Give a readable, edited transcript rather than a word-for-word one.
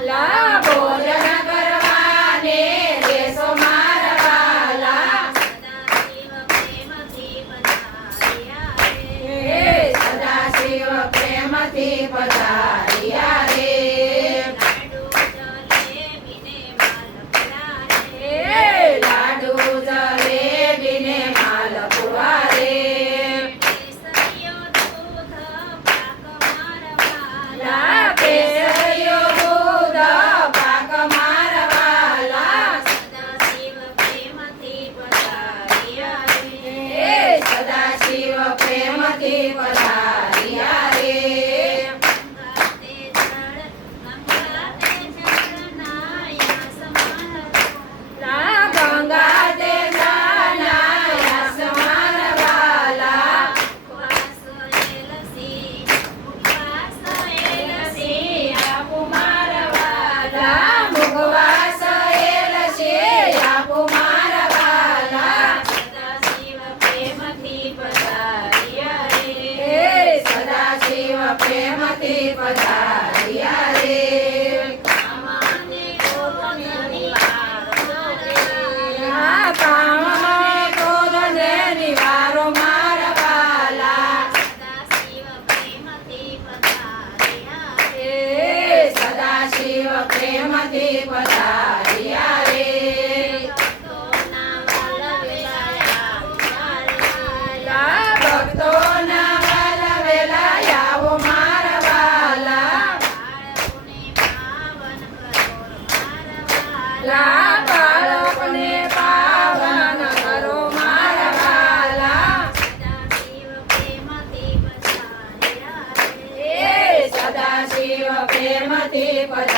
લા ભોજન કરવાને દેશો મારા વાલા સદા શિવ પ્રેમથી પધાર્યા રે લાડુ જલેબીને માલપુઆ રે લા કેસરીઓ દૂધ પાક મારવાલા સદા શિવ પ્રેમથી પધાર્યા રે લા ગંગા તે જનાયા સમારવાલા લા મુગવાસ એલસી આપુ મારવાલા સદા શિવ પ્રેમથી પધાર્યા રે આ કામમાં ક્રોધને નિવારો મારવાલા સદા શિવ પ્રેમથી પધાર્યા રે લા ભક્તોના વાલા આવો મારવાલા લા બાળકોને પાવન કરો મારવાલા સદા શિવ પ્રેમથી પધાર્યા